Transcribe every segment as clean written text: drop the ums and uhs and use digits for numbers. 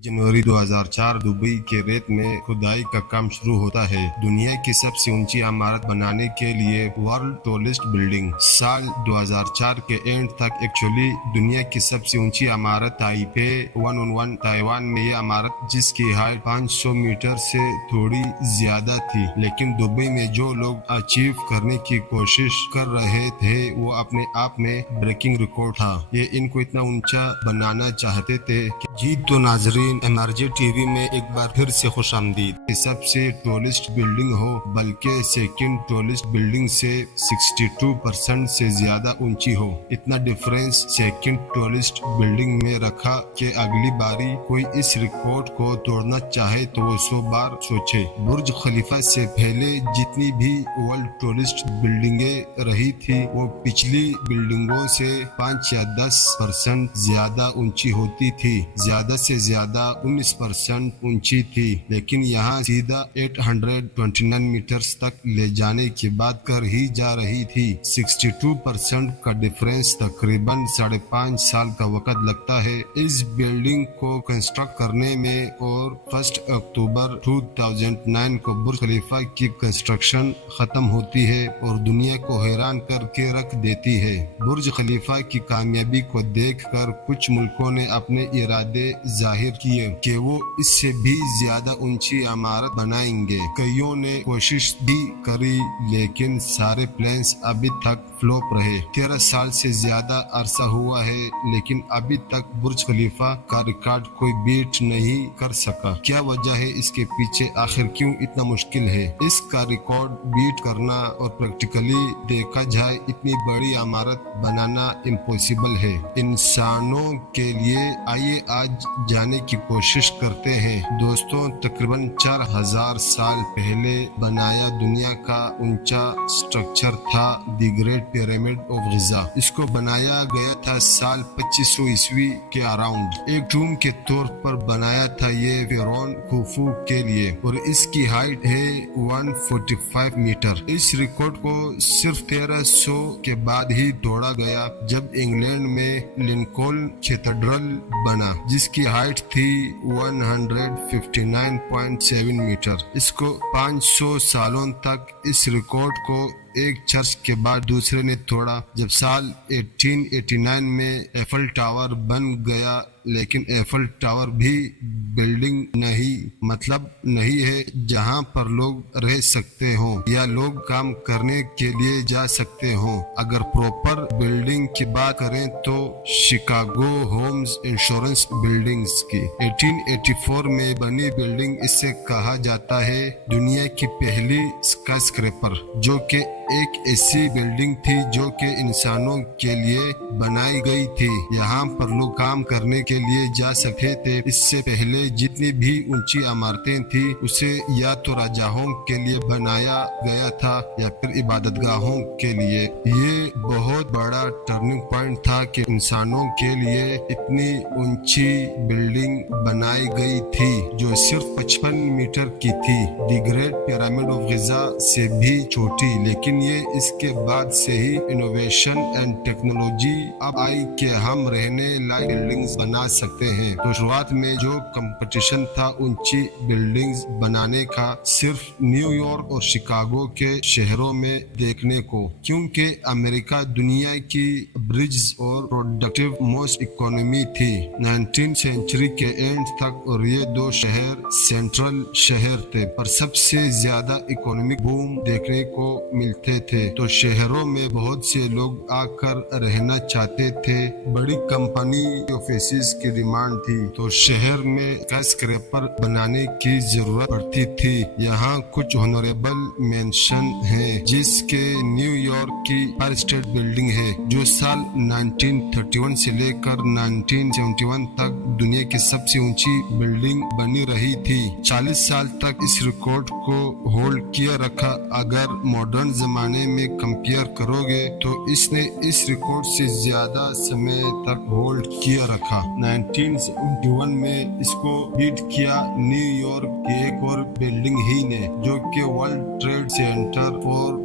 जनवरी 2004 Dubai के रेत में खुदाई का काम शुरू होता है। दुनिया की सबसे ऊंची इमारत बनाने के लिए वर्ल्ड टॉलेस्ट बिल्डिंग। साल 2004 के एंड तक एक्चुअली दुनिया की सबसे ऊंची इमारत ताइपे 111 ताइवान में ये इमारत, जिसकी हाइट 500 मीटर से थोड़ी ज्यादा थी, लेकिन दुबई में जो लोग अचीव करने की कोशिश कर रहे थे वो अपने आप में ब्रेकिंग रिकॉर्ड था। ये इनको इतना ऊंचा बनाना चाहते थे। जी तो नाजरीन, एमआरजे टीवी में एक बार फिर से खुशामदीद। सबसे टॉलेस्ट बिल्डिंग हो, बल्कि सेकंड टॉलेस्ट बिल्डिंग से 62% से ज्यादा ऊंची हो। इतना डिफरेंस सेकंड टॉलेस्ट बिल्डिंग में रखा कि अगली बारी कोई इस रिकॉर्ड को तोड़ना चाहे तो वो 100 बार सोचे। बुर्ज खलीफा से पहले जितनी भी वर्ल्ड टॉलेस्ट बिल्डिंगें रही थी वो पिछली बिल्डिंगों से 5 या 10% ज्यादा ऊंची होती थी। ज्यादा से ज्यादा 19% ऊंची थी, लेकिन यहाँ सीधा 829 मीटर्स तक ले जाने की बात कर ही जा रही थी। 62% का डिफरेंस तकरीबन 5.5 साल का वक्त लगता है इस बिल्डिंग को कंस्ट्रक्ट करने में, और 1 अक्टूबर 2009 को बुर्ज खलीफा की कंस्ट्रक्शन खत्म होती है और दुनिया को हैरान करके रख देती है। बुर्ज खलीफा की कामयाबी को देखकर कुछ मुल्कों ने अपने इरादे जाहिर किए कि वो इससे भी ज्यादा ऊंची इमारत बनाएंगे। कईयों ने कोशिश भी करी, लेकिन सारे प्लान्स अभी तक फ्लॉप रहे। 13 साल से ज्यादा अरसा हुआ है, लेकिन अभी तक बुर्ज खलीफा का रिकॉर्ड कोई बीट नहीं कर सका। क्या वजह है इसके पीछे? आखिर क्यों इतना मुश्किल है इसका रिकॉर्ड बीट करना? और प्रैक्टिकली देखा जाए इतनी बड़ी इमारत बनाना इम्पॉसिबल है इंसानों के लिए। आइए आज जाने की कोशिश करते हैं। दोस्तों, तकरीबन 4000 साल पहले बनाया दुनिया का ऊंचा स्ट्रक्चर था द ग्रेट पिरामिड ऑफ गिजा। इसको बनाया गया था साल 2500 ईस्वी के अराउंड। एक टूम के तौर पर बनाया था ये फिरौन खुफू के लिए, और इसकी हाइट है 145 मीटर। इस रिकॉर्ड को सिर्फ 1300 के बाद ही तोड़ा गया, जब इंग्लैंड में लिंकन कैथेड्रल बना, जिसकी हाइट थी 159.7 मीटर। इसको 500 सालों तक इस रिकॉर्ड को एक चर्च के बाद दूसरे ने तोड़ा। जब साल 1889 में एफल टावर बन गया, लेकिन एफल टावर भी बिल्डिंग नहीं है जहां पर लोग रह सकते हो या लोग काम करने के लिए जा सकते हो। अगर प्रॉपर बिल्डिंग की बात करें तो शिकागो होम्स इंश्योरेंस बिल्डिंग्स की 1884 में बनी बिल्डिंग, इससे कहा जाता है दुनिया की पहली स्काईस्क्रैपर, जो कि एक ऐसी बिल्डिंग थी जो कि इंसानों के लिए बनाई गई थी। यहाँ पर लोग काम करने के लिए जा सकते थे। इससे पहले जितनी भी ऊंची इमारतें थी उसे या तो राजाओं के लिए बनाया गया था या फिर इबादतगाहों के लिए। ये बहुत बड़ा टर्निंग पॉइंट था कि इंसानों के लिए इतनी ऊंची बिल्डिंग बनाई गई थी जो सिर्फ 55 मीटर की थी। द ग्रेट पिरामिड ऑफ गिजा से भी छोटी, लेकिन ये इसके बाद से ही इनोवेशन एंड टेक्नोलॉजी अब आई कि हम रहने लायक बिल्डिंग्स बना सकते हैं। तो शुरुआत में जो कंपटीशन था ऊंची बिल्डिंग्स बनाने का, सिर्फ न्यूयॉर्क और शिकागो के शहरों में देखने को, क्योंकि अमेरिका दुनिया की ब्रिज और प्रोडक्टिव मोस्ट इकोनॉमी थी 19th सेंचुरी के एंड तक, और ये दो शहर सेंट्रल शहर थे पर सबसे ज्यादा इकोनॉमिक बूम देखने को मिलते थे। तो शहरों में बहुत से लोग आकर रहना चाहते थे। बड़ी कंपनी ऑफिसेज की डिमांड थी, तो शहर में स्काईस्क्रैपर बनाने की जरूरत पड़ती थी। यहाँ कुछ ऑनरेबल मेंशन हैं, जिसके न्यूयॉर्क की एम्पायर स्टेट बिल्डिंग है, जो साल 1931 से लेकर 1971 तक दुनिया की सबसे ऊंची बिल्डिंग बनी रही थी। 40 साल तक इस रिकॉर्ड को होल्ड किया रखा। अगर मॉडर्न जमाने में कंपेयर करोगे तो इसने इस रिकॉर्ड से ज्यादा समय तक होल्ड किया रखा। 1971 में इसको बीट किया न्यूयॉर्क की एक और बिल्डिंग ही ने, जो कि वर्ल्ड ट्रेड सेंटर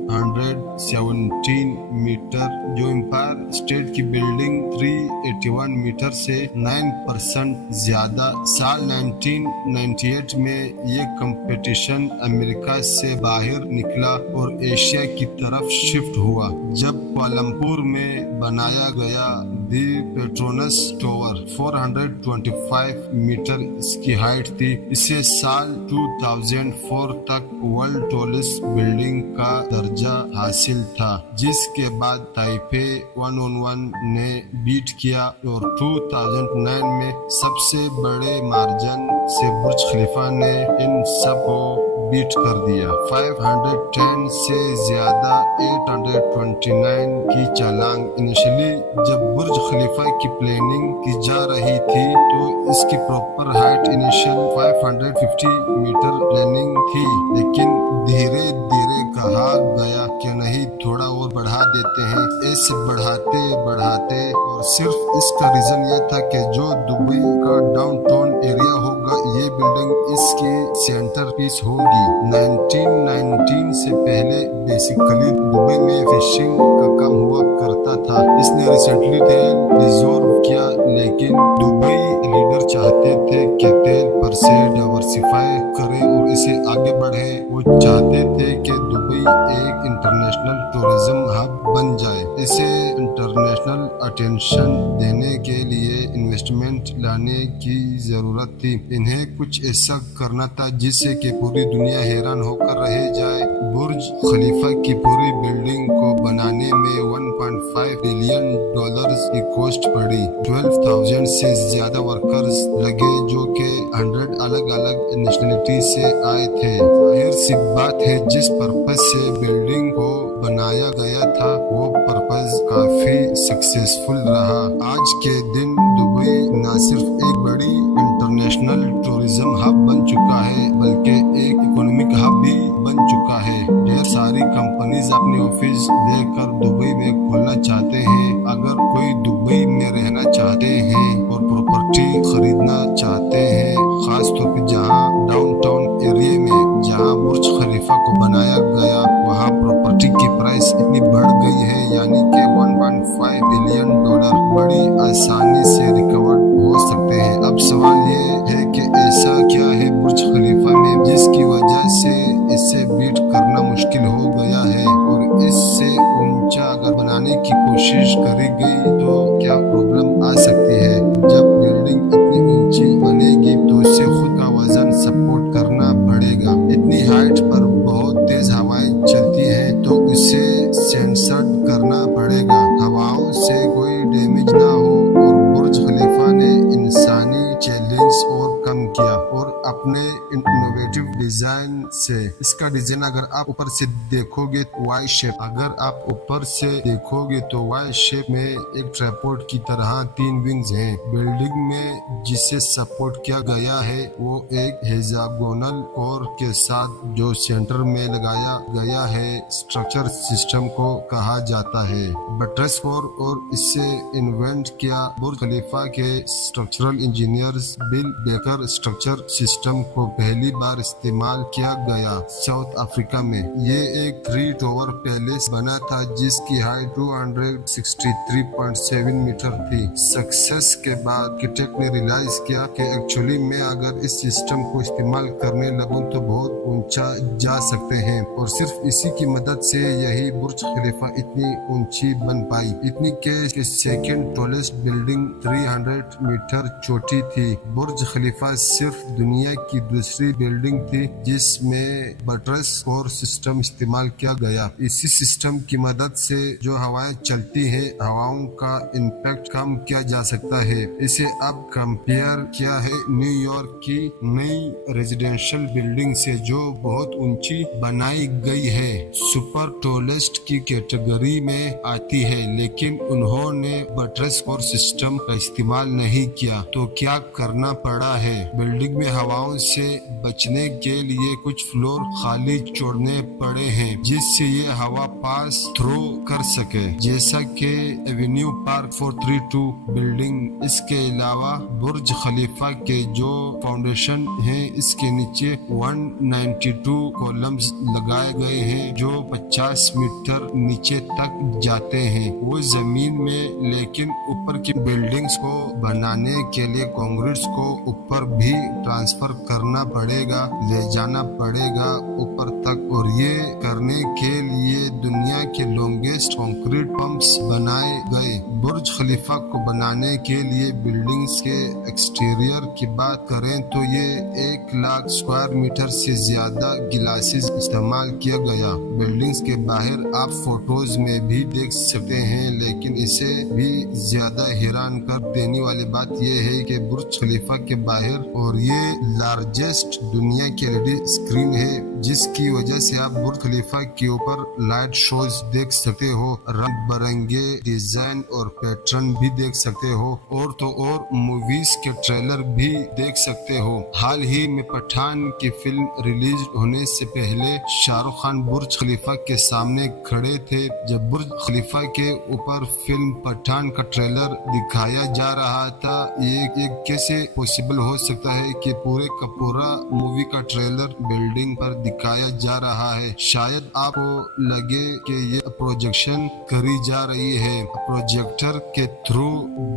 417 मीटर, जो एम्पायर स्टेट की बिल्डिंग 381 मीटर से 9% ज्यादा साल 1998 में ये कंपटीशन अमेरिका से बाहर निकला और एशिया की तरफ शिफ्ट हुआ जब कोलंपुर में बनाया गया दी पेट्रोनस टावर 425 मीटर इसकी हाइट थी। इसे साल 2004 तक वर्ल्ड टॉलेस्ट बिल्डिंग का दर्जा हासिल था, जिसके बाद ताइपे 111 ने बीट किया और 2009 में सबसे बड़े मार्जिन से बुर्ज खलीफा ने इन सब को बीट कर दिया। 510 से ज्यादा 829 की छलांग। इनिशियली जब बुर्ज खलीफा की प्लानिंग की जा रही थी तो इसकी proper height initial 550 metre planning थी, लेकिन धीरे धीरे कहा गया कि नहीं थोड़ा और बढ़ा देते हैं। ऐसे बढ़ाते बढ़ाते और सिर्फ इसका रीजन ये था कि जो दुबई का डाउनटाउन एरिया होगा ये बिल्डिंग इसकी सेंटर पीस होगी। 1919 से पहले बेसिकली दुबई में फिशिंग का काम हुआ करता था। इसने रिसेंटली तेल रिजॉर्व किया, लेकिन दुबई लीडर चाहते थे कि तेल पर से डाइवर्सिफाई करे और इसे आगे बढ़े। वो चाहते थे कि दुबई एक इंटरनेशनल टूरिज्म हब बन जाए। इसे इंटरनेशनल अटेंशन देने के लिए इन्वेस्टमेंट लाने की जरूरत थी। इन्हें कुछ ऐसा करना था जिससे कि पूरी दुनिया हैरान होकर रह जाए। बुर्ज खलीफा की पूरी बिल्डिंग को बनाने में 1.5 बिलियन डॉलर्स की कॉस्ट पड़ी। 12,000 से ज्यादा वर्कर्स लगे जो कि 100 अलग अलग नेशनलिटी से आए थे। जाहिर सी बात है जिस पर्पज से बिल्डिंग को बनाया गया था वो पर्पज काफी सक्सेसफुल रहा। आज के दिन दुबई न सिर्फ एक बड़ी इंटरनेशनल टूरिज्म हब बन चुका है बल्कि एक इकोनॉमिक हब भी बन चुका है। ढेर सारी कंपनीज अपने ऑफिस लेकर दुबई में खोलना चाहते हैं। अगर कोई दुबई में रहना चाहते हैं और प्रॉपर्टी खरीदना चाहते हैं, खासतौर पर जहां डाउनटाउन एरिया में जहां बुर्ज खलीफा को बनाया गया वहां प्रॉपर्टी की प्राइस इतनी बढ़ गई है, यानी कि 1.5 बिलियन डॉलर बड़ी आसानी से रिकवर हो सकते हैं। अब सवाल ये है कि ऐसा क्या है बुर्ज खलीफा में जिसकी वजह से इसे बीट करना मुश्किल हो गया है, और इससे ऊंचा अगर बनाने की कोशिश करी गई तो क्या प्रॉब्लम आ सकती है। जब बिल्डिंग इतनी ऊंची बनेगी तो इसे खुद का वजन सपोर्ट करना पड़ेगा। इतनी हाइट पर बहुत तेज हवाएं चलती हैं तो उसे सेंसर्ड करना पड़ेगा, हवाओं से कोई डैमेज ना हो। और बुर्ज खलीफा ने इंसानी चैलेंज और कम किया और अपने इनोवेटिव डिजाइन से। इसका डिजाइन अगर आप ऊपर से देखोगे वाई शेप, अगर आप ऊपर से देखोगे तो वाई शेप में एक ट्राइपॉड की तरह 3 विंग्स हैं। बिल्डिंग में जिसे सपोर्ट किया गया है वो एक हेक्सागोनल कोर के साथ जो सेंटर में लगाया गया है स्ट्रक्चर सिस्टम को कहा जाता है बट्रेस कोर, और इसे इन्वेंट किया बुर्ज खलीफा के structural engineers bill baker. Structure system को पहली बार इस्तेमाल किया गया साउथ अफ्रीका में। ये एक 3 टावर पैलेस बना था जिसकी हाइट 263.7 मीटर थी। सक्सेस के बाद आर्किटेक्ट ने रियलाइज किया कि एक्चुअली में अगर इस सिस्टम को इस्तेमाल करने लगूं तो बहुत ऊंचा जा सकते हैं, और सिर्फ इसी की मदद से यही बुर्ज खलीफा इतनी ऊंची बन पाई। इतनी के सेकंड टॉलेस्ट बिल्डिंग 300 मीटर चौड़ी थी। बुर्ज खलीफा सिर्फ दुनिया की दूसरी बिल्डिंग थी जिसमें बट्रेस कोर सिस्टम इस्तेमाल किया गया। इसी सिस्टम की मदद से जो हवाएं चलती है हवाओं का इम्पैक्ट कम किया जा सकता है। इसे अब कंपेयर किया है न्यूयॉर्क की नई रेजिडेंशियल बिल्डिंग से जो बहुत ऊंची बनाई गई है। सुपर टॉलेस्ट की कैटेगरी में आती है, लेकिन उन्होंने बट्रेस कोर सिस्टम का इस्तेमाल नहीं किया। तो क्या करना पड़ा है? बिल्डिंग में हवाओं से बचने के लिए कुछ फ्लोर खाली छोड़ने पड़े हैं जिससे ये हवा पास थ्रू कर सके, जैसा कि एवेन्यू पार्क 432 बिल्डिंग। इसके अलावा बुर्ज खलीफा के जो फाउंडेशन है इसके नीचे 192 कॉलम्स लगाए गए हैं जो 50 मीटर नीचे तक जाते हैं वो जमीन में, लेकिन ऊपर की बिल्डिंग्स को बनाने के लिए कंक्रीट को ऊपर भी ट्रांसफर करना पड़ेगा, ले जाना पड़ेगा ऊपर तक। और ये करने के लिए दुनिया के लॉन्गेस्ट कंक्रीट पंप्स बनाए गए। बुर्ज खलीफा को बनाने के लिए बिल्डिंग्स के एक्सटीरियर की बात करें तो ये 1 लाख स्क्वायर मीटर से ज्यादा गिलासेस इस्तेमाल किया गया। बिल्डिंग्स के बाहर आप फोटोज में भी देख सकते हैं, लेकिन इसे भी ज्यादा हैरान कर देने वाली बात यह है कि बुर्ज खलीफा के बाहर और ये लार्जेस्ट दुनिया की एलईडी स्क्रीन है, जिसकी वजह से आप बुर्ज खलीफा के ऊपर लाइट शोज देख सकते हो, रंग बिरंगे डिजाइन और पैटर्न भी देख सकते हो, और तो और मूवीज के ट्रेलर भी देख सकते हो। हाल ही में पठान की फिल्म रिलीज होने से पहले शाहरुख खान बुर्ज खलीफा के सामने खड़े थे। जब बुर्ज खलीफा के ऊपर फिल्म पठान का ट्रेलर दिखाया जा रहा था, ये कैसे पॉसिबल हो सकता है कि पूरे का पूरा मूवी का ट्रेलर बिल्डिंग पर दिखाया जा रहा है। शायद आपको लगे कि ये प्रोजेक्शन करी जा रही है, प्रोजेक्टर के थ्रू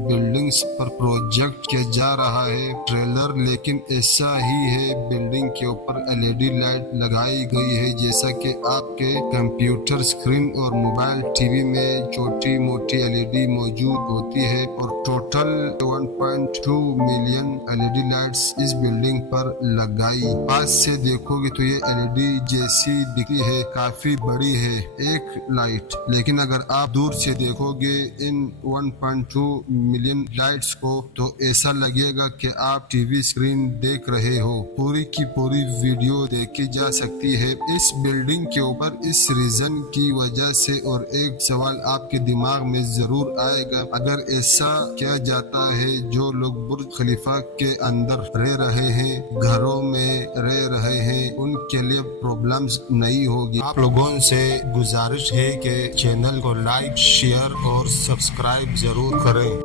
बिल्डिंग्स पर प्रोजेक्ट किया जा रहा है ट्रेलर, लेकिन ऐसा ही है। बिल्डिंग के ऊपर एलईडी लाइट लगाई गई है, जैसा कि आपके कंप्यूटर स्क्रीन और मोबाइल टीवी में छोटी मोटी एलईडी मौजूद होती है, और टोटल 1.2 मिलियन एलईडी लाइट्स इस बिल्डिंग पर लगाई। पास से देखोगे तो ये एलईडी जैसी दिखती है, काफी बड़ी है एक लाइट, लेकिन अगर आप दूर से देखोगे इन 1.2 मिलियन लाइट्स को तो ऐसा लगेगा कि आप टीवी स्क्रीन देख रहे हो। पूरी की पूरी वीडियो देखी जा सकती है इस बिल्डिंग के ऊपर इस रीजन की वजह से। और एक सवाल आपके दिमाग में जरूर आएगा, अगर ऐसा किया जाता है, जो लोग बुर्ज खलीफा के अंदर रह रहे हैं, घरों में रह रहे हैं, उनके लिए प्रॉब्लम्स नहीं होगी। आप लोगों से गुजारिश है कि चैनल को लाइक, शेयर और सब्सक्राइब जरूर करें।